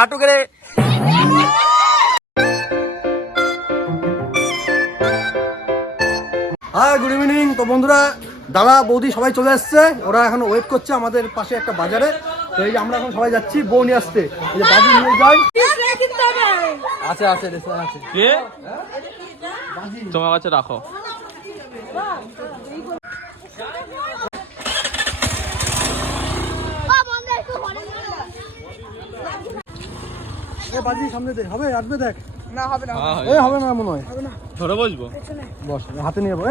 হাঁটু গেড়ে। Hi, good evening. তো বন্ধুরা, দাদা বৌদি সবাই চলে এসছে, ওরা এখন ওয়েট করছে আমাদের পাশে একটা বাজারে। তো এই যে আমরা এখন সবাই যাচ্ছি বউ নিয়ে আসতে। এই যে বাবু নিয়ে যাই। আছে আছে আছে কে তোমার কাছে রাখো। বাজি সামনে দে, হবে আসবে দেখ। না হবে না। এই হবে না মনে হয়। ধরে বসবো, বস হাতে নিয়ে যাবো।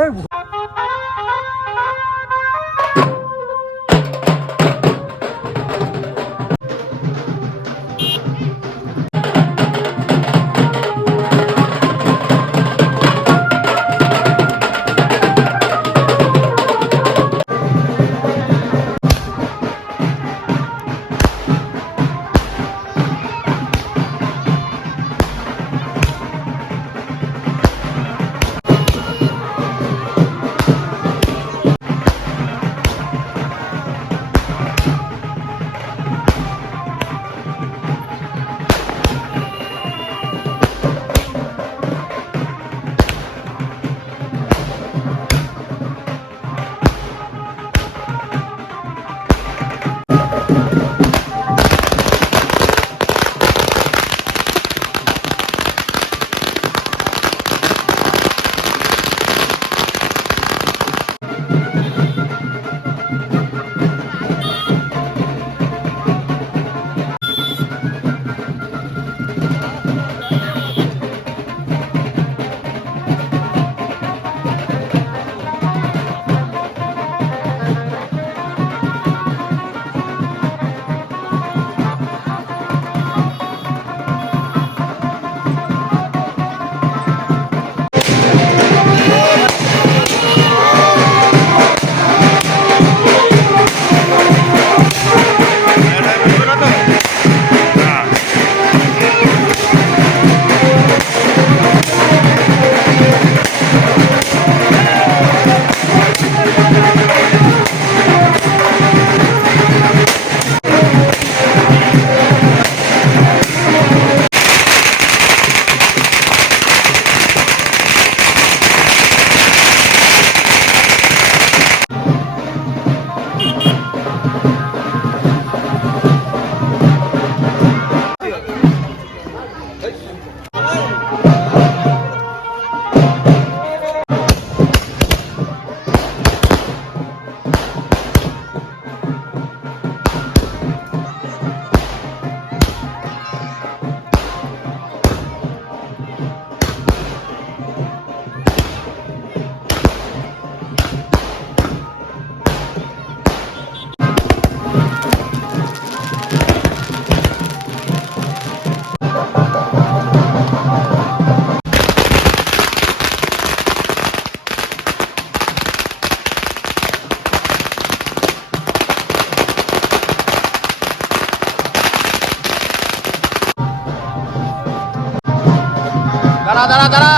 দাঁড়া দাঁড়া দাঁড়া।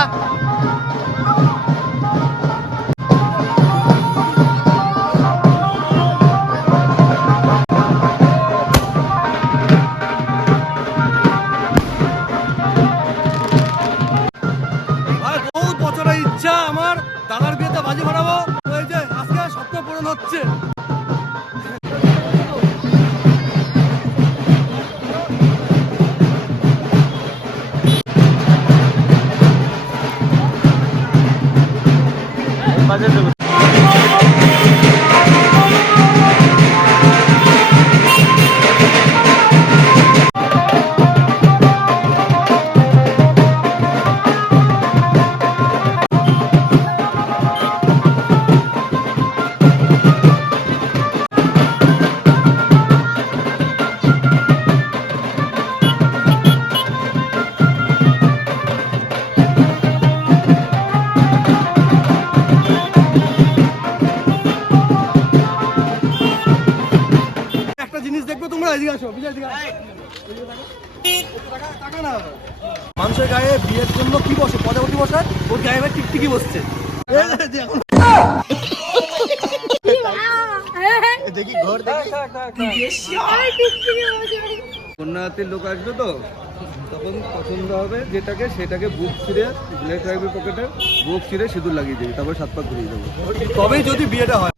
আর বহুত বছরের ইচ্ছা আমার দাদার বিয়েতে বাজি ফাটাবো। ওই যে আজকে স্বপ্ন পূরণ হচ্ছে। মানুষের গায়ে বিয়ের জন্য কি বসে? প্রজাপতি বসে, ওর গায়ে এবার টিকটিকি বসছে। দেখি ঘর দেখি। কন্যাহাতির লোক আসবে তো, তখন পছন্দ হবে যেটাকে সেটাকে বুক ছিঁড়ে লেফট রাখবে পকেটে, বুক ছিঁড়ে সিঁদুর লাগিয়ে দিবি, তারপর 7 পাক ঘুরিয়ে দেবো, তবেই যদি বিয়েটা হয়।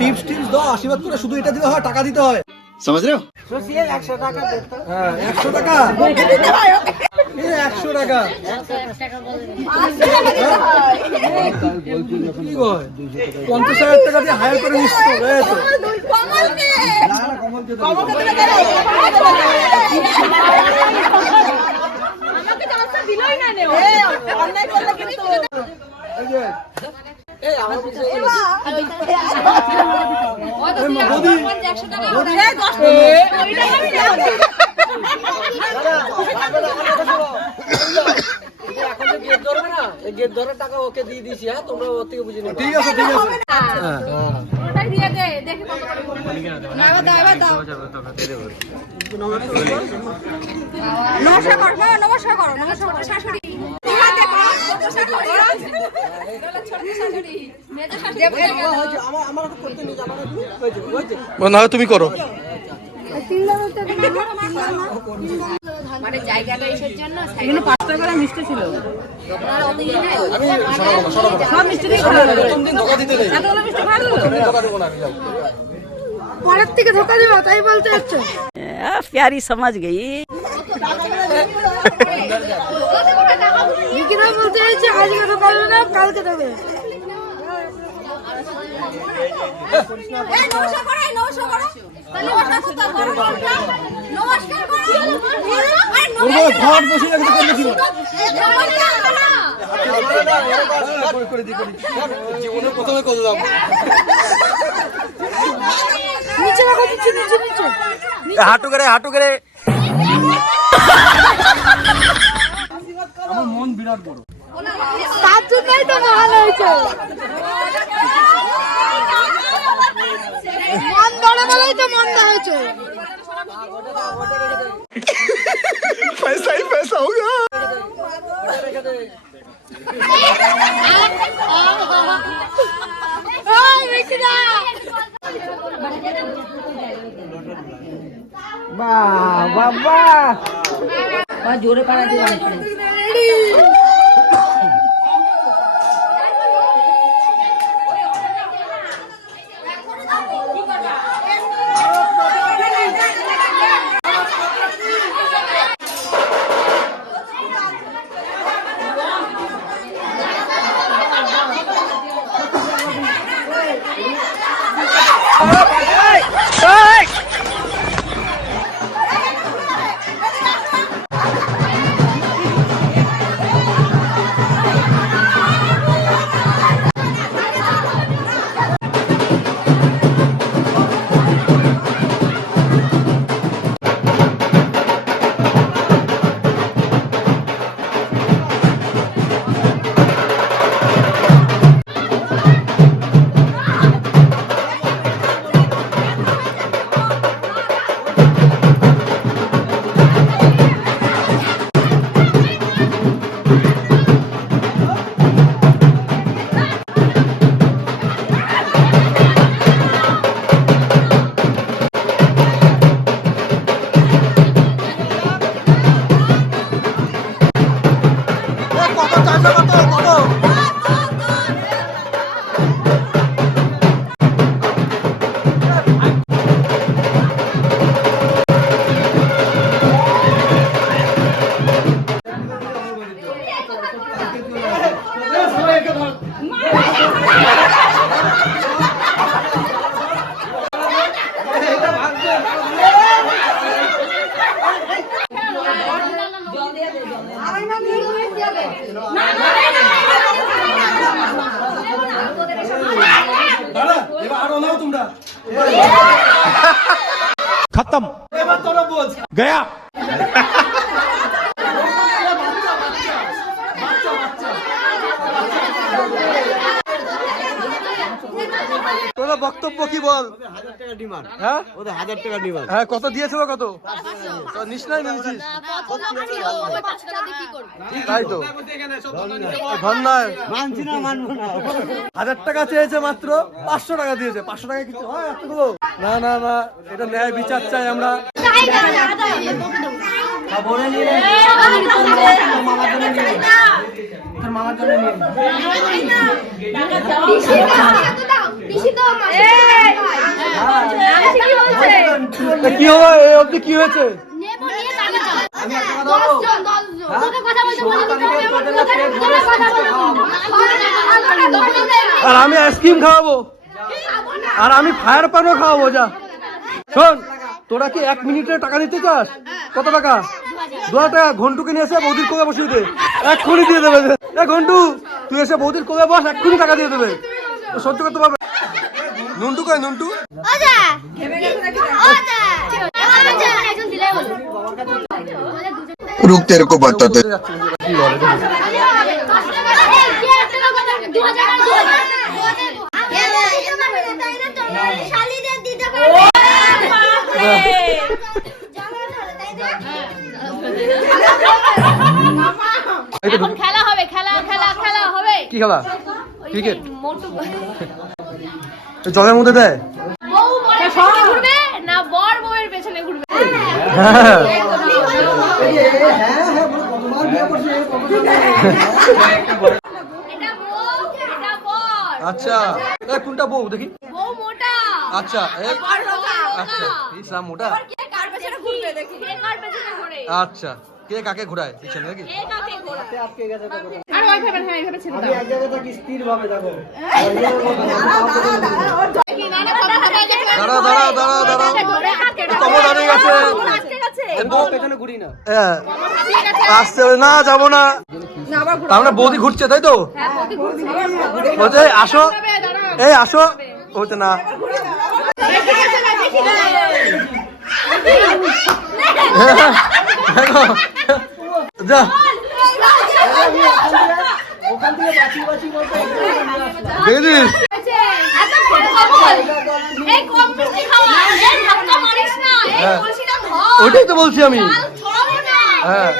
টিপস টিপস দাও, আশীর্বাদ করে শুধু এটা দিলে হয়, টাকা দিতে হয়। समझ रहे हो? 100 টাকা। হ্যাঁ 100 টাকা। 100 টাকা। কি কয় 50,000 টাকা দিয়ে হায়ার করে নিচ্ছি তো। গেট ধরার টাকা ওকে দিয়ে দিয়েছি। হ্যাঁ, তোমরা ওর থেকে বুঝে নেবে। ঠিক আছে, ঠিক আছে। নমস্কার করো শাশুড়ি। না তুমি করো। মানে জায়গাটা এসের জন্য এখানে 5 টাকা করে মিষ্টি ছিল। সব মিষ্টি দিয়ে প্রথম দিন ধোকা দিতে নেই। এতগুলো মিষ্টি খাওয়া গেল? ধোকা দেবো না আমি, যাও। পরের থেকে ধোকা দেবো তাই বলতে হচ্ছে। प्यारी समझ गई। কিনা বলতে হচ্ছে আজকে ধোকা দেবে না, কালকে দেবে। নমস্কার করো, নমস্কার করো। তাহলে নমস্কার করো। নমস্কার করো। ওর ঘর বসে রাখতে করবে কি? জীবনের প্রথমে কত দাম? নিচে রাখো, নিচে নিচে নিচে। হাঁটু করে আমার মন বিরাট বড়। তার জন্যই তো ভালো হয়েছে। মন বড় বলেই তো মন্দা হয়েছে। पैसा ही पैसा होगा। जोरे पड़ा दिया। खत्म गया। তোরা বক্তব্য কি বল? 1000 টাকা ডিমান্ড। হ্যাঁ ওদের 1000 টাকা ডিমান্ড। হ্যাঁ, কত দিয়েছিল? কত নিস নাই না নিছিস? তাই তো ধন নয়, মানছি না, মানবো না। 1000 টাকা চেয়েছে, মাত্র 500 টাকা দিয়েছে। 500 টাকা কিছু হয় এতগুলো? না না না, এটা ন্যায় বিচার চাই আমরা। কি হলো? এই অবধি কি হয়েছে? আর আমি আইসক্রিম খাওয়াবো, আর আমি ফায়ার পানও খাওয়াবো। যা শোন, তোরা কি 1 মিনিটে টাকা নিতে চাস? কত টাকা? 2000 টাকা। ঘন্টুকে নিয়ে এসে বৌদির কোলে বসিয়ে দে, এক্ষুনি দিয়ে দেবে। ঘন্টু, তুই এসে বৌদির কোলে বস, এক্ষুনি টাকা দিয়ে দেবে। সহ্য করতে পারবে? নুনটু কই নুনটু? ওজা ওজা একজন দিলাই বলো रुक तेरे को बताते কি বলে দেখো। এখন খেলা হবে খেলা খেলা খেলা হবে কি খেলা? ক্রিকেট? মোটু জলের মধ্যে দেয়? বউ বরের পেছনে ঘুরবে না বর বউয়ের পেছনে ঘুরবে হ্যাঁ। এটা বউ এটা বর আচ্ছা কোনটা বউ দেখি? বউ মোটা আচ্ছা বর রোগা আচ্ছা ইসলাম মোটা। কে কার পেছনে ঘুরবে দেখি কে কার পেছনে ঘুরে আচ্ছা কে কাকে ঘোরায় পিছনে নাকি? কে কাকে ঘোরাবে আটকে গেছে দেখো আর ওই ভাবে হ্যাঁ এইভাবে ছেড়ে আমি দাও এক জায়গায় থাকি স্থির ভাবে দেখো কি না না কথা হয়ে গেছে দাঁড়াও দাঁড়াও দাঁড়াও দাঁড়াও কমর দাঁড়িয়ে গেছে। আটকে গেছে পেছনে ঘুরি না হ্যাঁ আটকে গেছে আসতে হবে না, যাবো না। আমরা বৌদি ঘুরছে তাই তো? বলছে আসো, এই আসো, হচ্ছে না। দেখো, যা ওখান থেকে বাঁচি বাঁচি বলতে দেখেছিস? এই কম মিষ্টি খাওয়া এই ধাক্কা মারিস না এই হ্যাঁ। কলসিটা ধর ওইটাই তো বলছি আমি। ছড়াবো না হ্যাঁ,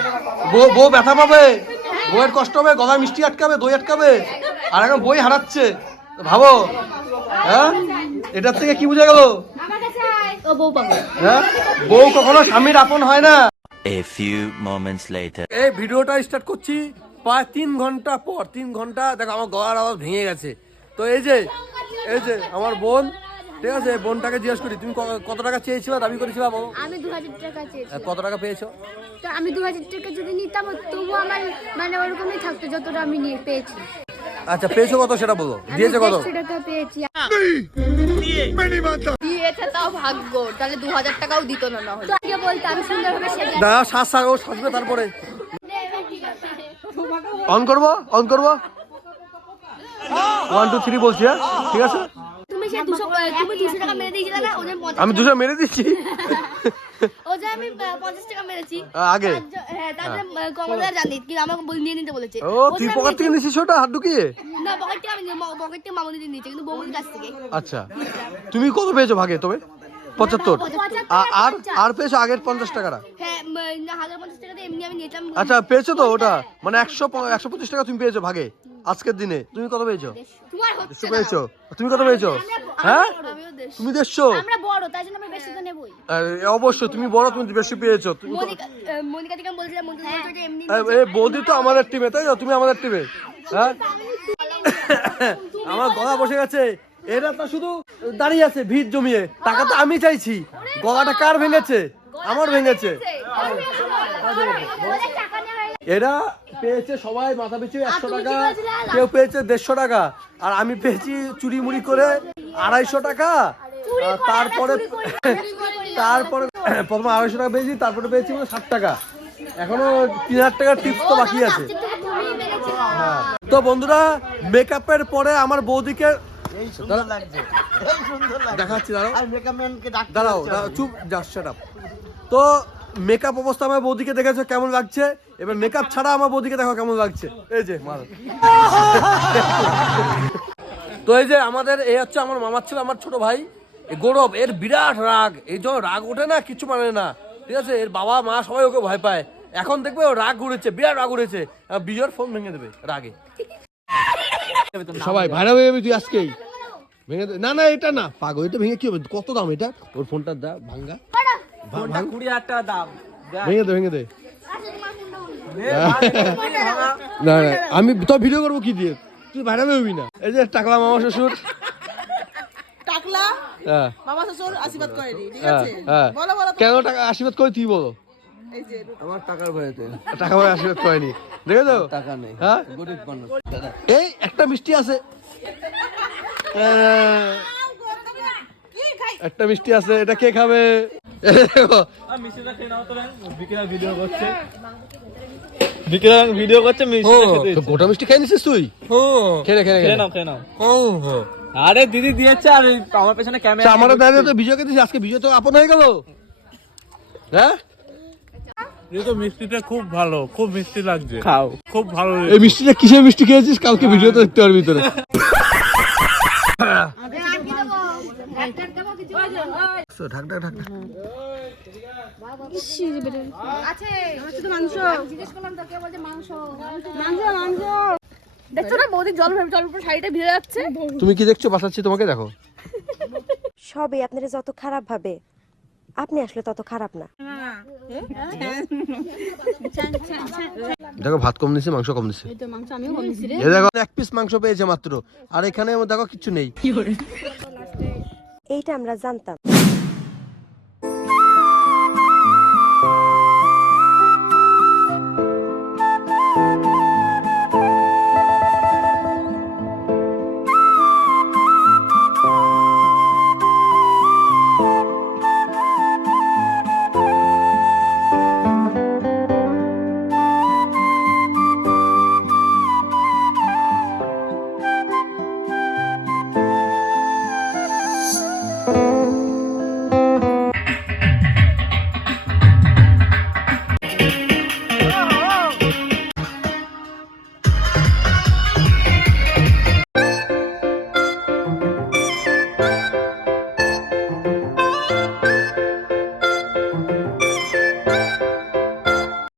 বউ ব্যথা পাবে, বউয়ের কষ্ট হবে, গলায় মিষ্টি আটকাবে, দই আটকাবে, আর এখন বই হারাচ্ছে। ভাবো, হ্যাঁ, এটার থেকে কি বোঝা গেল? আমার কাছে আয় ও বউ পাগল হ্যাঁ, বউ কখনো স্বামীর আপন হয় না। A few moments later. এই ভিডিওটা স্টার্ট করছি প্রায় 3 ঘন্টা পর। 3 ঘন্টা দেখো আমার গলার আওয়াজ ভেঙে গেছে। তো এই যে আমার বোন, ঠিক আছে, বোনটাকে জিজ্ঞেস করি তুমি কত টাকা চেয়েছিলা, দাবি করেছিলা বলো? আমি 2000 টাকা চেয়েছি। কত টাকা পেয়েছো? তো আমি 2000 টাকা যদি নিতাম তবু আমার মানে ওরকমই থাকতো যতটা আমি নিয়ে পেয়েছি। আচ্ছা পেয়েছো কত সেটা বলো, দিয়েছে কত? 150 টাকা পেয়েছি। দিয়েছে তাও ভাগ্য তাহলে 2000 টাকাও দিত না না হলে তো আগে বলতে আমি সুন্দরভাবে সেজে দাঁড়া, ও সাজবে তারপরে অন করবো, অন করবো। 1 2 3 বলছি, হ্যাঁ ঠিক আছে। তুমি 200 টাকা মেরে দিয়েছিলে না ওদের 50 আমি 200 মেরে দিচ্ছি ওদের আমি 50 টাকা মেরেছি আগে। হ্যাঁ তাদের কমলার জানি কি আমাকে বল নিয়ে নিতে বলেছে। ও তুই পকেট থেকে নিছিস ওটা হাত ঢুকিয়ে? না পকেটে আমি পকেটে মামুনি দিয়ে নিয়েছে কিন্তু বউয়ের কাছ থেকে। আচ্ছা তুমি কত পেয়েছো ভাগে তবে? 75। আর পেয়েছো আগের 50 টাকাটা? হ্যাঁ 1050 টাকা দিয়ে এমনি আমি নিতাম। আচ্ছা পেয়েছো তো ওটা, মানে 125 টাকা তুমি পেয়েছো ভাগে আজকের দিনে। তুমি কত পেয়েছো? তোমার হচ্ছে 100 পেয়েছো। তুমি কত পেয়েছো? হ্যাঁ তুমি 150। আমরা বড় তাই জন্য আমরা বেশি তো নেবই। অবশ্যই তুমি বড়, তুমি বেশি পেয়েছো। তুমি মনিকা দিকে বলছিলাম মনিকা বলছে যে এমনি এই বৌদি তো আমাদের টিমে তাই না? তুমি আমাদের টিমে। হ্যাঁ আমার গলা বসে গেছে। এরা তো শুধু দাঁড়িয়ে আছে ভিড় জমিয়ে। টাকা তো আমি চাইছি। গলাটা কার ভেঙেছে? আমার ভেঙেছে। এরা পেয়েছে সবাই মাথা পিছু 100 টাকা, কেউ পেয়েছে 150 টাকা, আর আমি পেয়েছি চুরি মুড়ি করে 250 টাকা। তারপরে প্রথমে 250 টাকা পেয়েছি, তারপরে পেয়েছি 60 টাকা। এখনো 3000 টাকার টিপস তো বাকি আছে। হ্যাঁ তো বন্ধুরা, মেকআপের পরে আমার বৌদিকে দেখাচ্ছি, দাঁড়াও চুপ, জাস্ট শাট আপ। তো মেকআপ অবস্থা আমার বৌদিকে দেখেছো কেমন লাগছে, এবার মেকআপ ছাড়া আমার বৌদিকে দেখো কেমন লাগছে। এই যে মার। তো এই যে আমাদের এই হচ্ছে আমার মামার ছেলে, আমার ছোট ভাই গৌরব। এর বিরাট রাগ, এই জন্য রাগ ওঠে না, কিছু মানে না, ঠিক আছে। এর বাবা মা সবাই ওকে ভয় পায়। এখন দেখবে ও রাগ উঠেছে, বিরাট রাগ উঠেছে, বিজয়ের ফোন ভেঙে দেবে রাগে। সবাই ভাইরা হয়ে যাবি তুই আজকেই, ভেঙে দে। না না এটা না পাগল, এটা ভেঙে কি হবে? কত দাম এটা? ওর ফোনটার দাম ভাঙ্গা 20,000 টাকা দাম। ভেঙে দে, ভেঙে দে। না না আমি তো ভিডিও করবো কি দিয়ে, তুই ভাইরা হবি না। এই যে টাকলা মামা শ্বশুর, টাকলা হ্যাঁ মামা শ্বশুর আশীর্বাদ করেনি, ঠিক হ্যাঁ আছে? হ্যাঁ। বলো বলো কেন টাকা আশীর্বাদ করে তুই বলো? এই যে আমার টাকার ভয়েতে টাকা পয়সা আশীর্বাদ করেনি, দেখেছো? টাকা নেই, হ্যাঁ গরিব মানুষ। এই একটা মিষ্টি আছে, একটা মিষ্টি আছে, এটা কে খাবে? বিক্রম ভিডিও করছে মিষ্টি তো গোটা মিষ্টি খেয়ে নিছিস তুই? খেয়ে খেয়ে নাও আরে দিদি দিয়েছে আর আমার পেছনে ক্যামেরা আমারও দাঁড়িয়ে তো বিজয়কে দিস, আজকে বিজয় তো আপন হয়ে গেল। হ্যাঁ এই তো মিষ্টিটা খুব ভালো, খুব মিষ্টি লাগছে, খাও খুব ভালো। এই মিষ্টিটা কিসের মিষ্টি খেয়েছিস কালকে ভিডিও তো দেখতে পারবি তোরা। ঢাক ঢাক ঢাক। আছে আমার শুধু মাংস জিজ্ঞেস করলাম তো কে বলছে মাংস মাংস মাংস দেখছো না বৌদি জল উপর শাড়িটা ভিজে যাচ্ছে। তুমি কি দেখছো? বাঁচাচ্ছি তোমাকে, দেখো। সবই আপনারা যত খারাপ ভাবে, আপনি আসলে তত খারাপ না। দেখো ভাত কম দিছে, মাংস কম দিছে। এই তো মাংস আমিও কম দিছি রে। এই দেখো এক পিস মাংস পেয়েছে মাত্র, আর এখানে দেখো কিচ্ছু নেই। এইটা আমরা জানতাম।